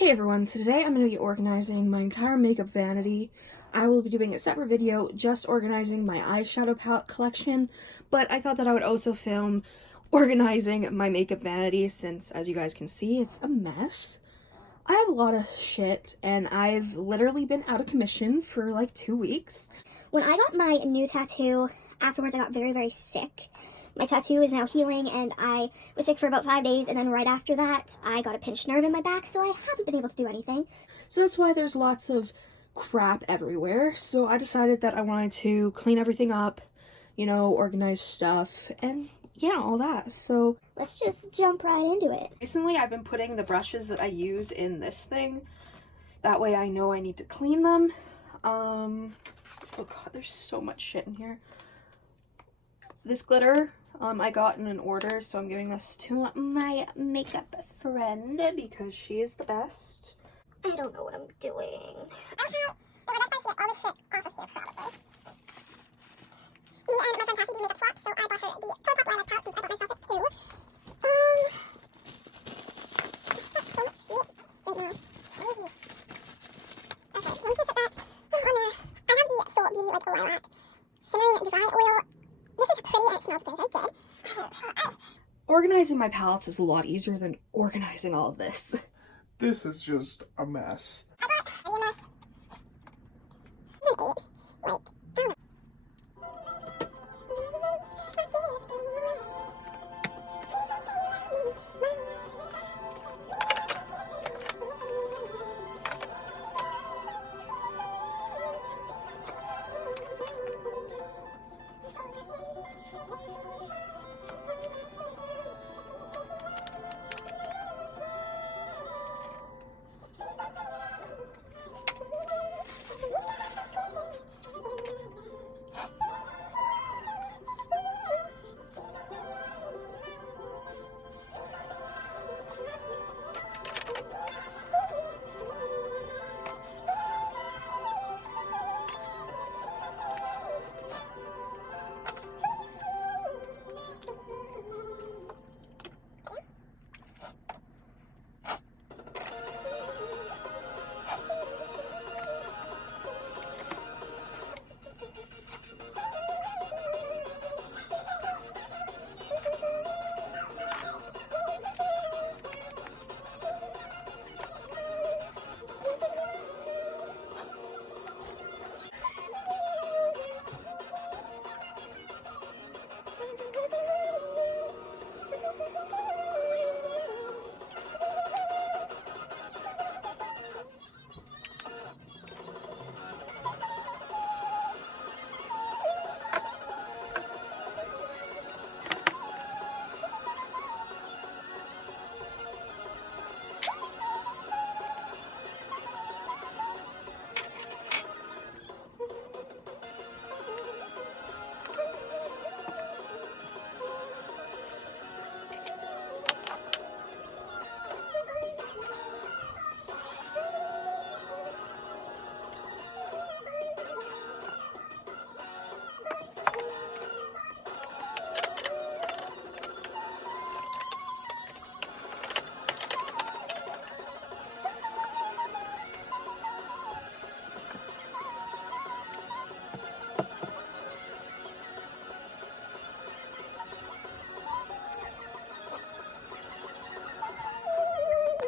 Hey everyone, so today I'm going to be organizing my entire makeup vanity. I will be doing a separate video just organizing my eyeshadow palette collection, but I thought that I would also film organizing my makeup vanity since, as you guys can see, it's a mess. I have a lot of shit, and I've literally been out of commission for like 2 weeks. When I got my new tattoo, afterwards I got very, very sick. My tattoo is now healing, and I was sick for about 5 days, and then right after that, I got a pinched nerve in my back, so I haven't been able to do anything. So that's why there's lots of crap everywhere. So I decided that I wanted to clean everything up, organize stuff, and yeah, all that. So Let's just jump right into it. recently I've been putting the brushes that I use in this thing. That way I know I need to clean them. Oh god, there's so much shit in here. This glitter, I got in an order, so I'm giving this to my makeup friend because she is the best. I don't know what I'm doing. That's why I see all this shit off of here, probably. Me and my friend Cassie do makeup swaps, so I bought her the Colourpop Lilac palette since I bought myself it too. I just got so much shit right now. Crazy. Okay, so I'm just gonna set that on there. I have the Soul Beauty like lilac shimmering dry oil. This is pretty and it smells very, very good. Organizing my palettes is a lot easier than organizing all of this. This is just a mess. I got